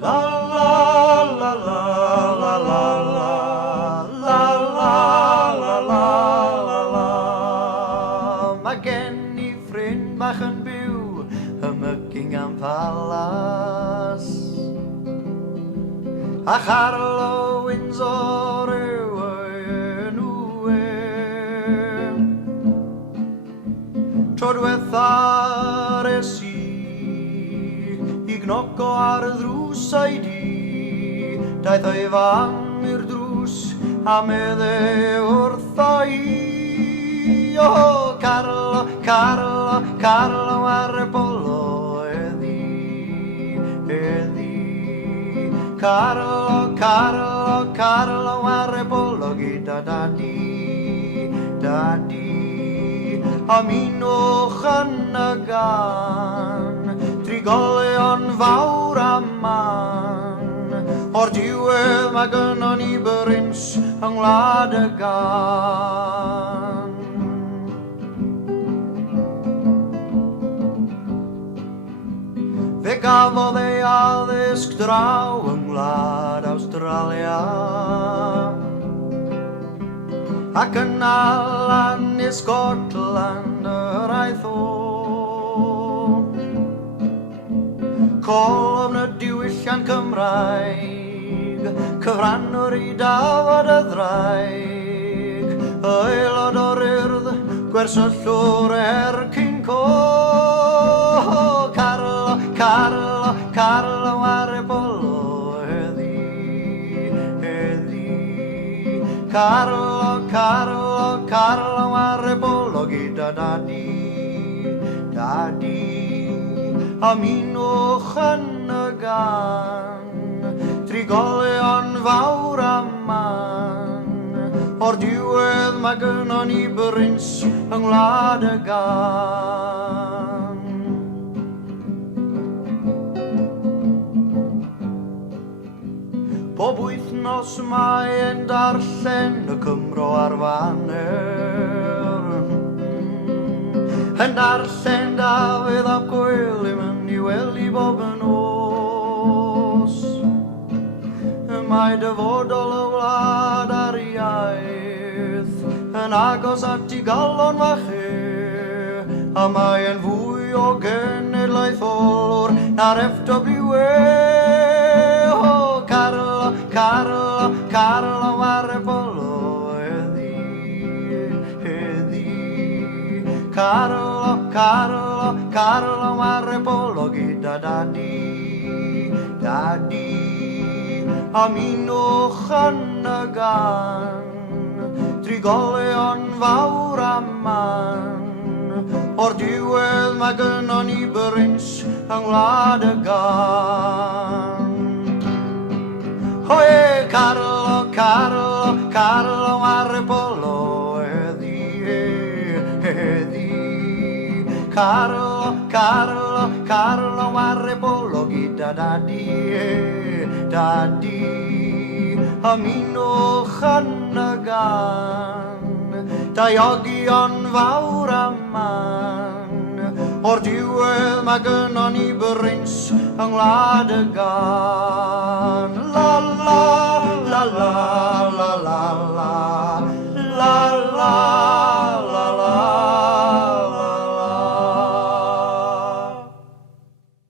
La la la la la la la la la la la la la. Mae gen I ffrind bach yn byw ym Buckingham Palace, a Carlo Windsor yw enw e. Tro diwethaf es I gnoco ar y ddrws o'i di, daeth o'i fam i'r drws a medde wrtho I. O Carlo, Carlo, Carlo ar y bolo eddi, eddi. Carlo, Carlo, Carlo ar y bolo gyda dadi, dadi. Aminwch yn y gan, trigolion fawr a man. O'r diwedd mae gynnon ni bryns yng Ngwlad y Gan. Fe gafodd ei addysg draw yng Ngwlad Awstralia, ac yna lan I Scotland yr aeth o. Colofn y diwylliant Cymraeg, cyfrannwr I Dafydd y Ddraig, aelod o'r urdd, gwersyllwr ercyn co. Carlo, Carlo, Carlo ar y bolo heddi, heddi. Carlo, Carlo, Carlo ar y bolo gyda dadi, dadi. Aminwch yn y gan, trigolion fawr a man. O'r diwedd mae gynnon ni bryns yng Ngwlad y Gan. Bob wythnos mae e'n darllen y Cymro ar faner, yn darllen Dafydd ap Gwilym yn I wely bob yn nos. Mae dyfodol y wlad ar iaith yn agos at I galon fach a mae e'n fwy o genedlaetholwr na'r FWA. O Carlo, Carlo, Carlo ar y bolo heddi, heddi. Carlo, Carlo, Carlo ar y bolo gyda dadi, dadi. Aminwch yn y gan, trigolion fawr a man. O'r diwedd mae gynnon ni bryns yng Ngwlad y Gan. Oe Carlo, Carlo, Carlo ar y bolo heddi, heddi. Carlo, Carlo, Carlo ar y bolo gyda dadi, dadi. Aminwch yn y gan, daiogion fawr a man. O'r diwedd mae gynnon ni bryns yng Ngwlad y Gan.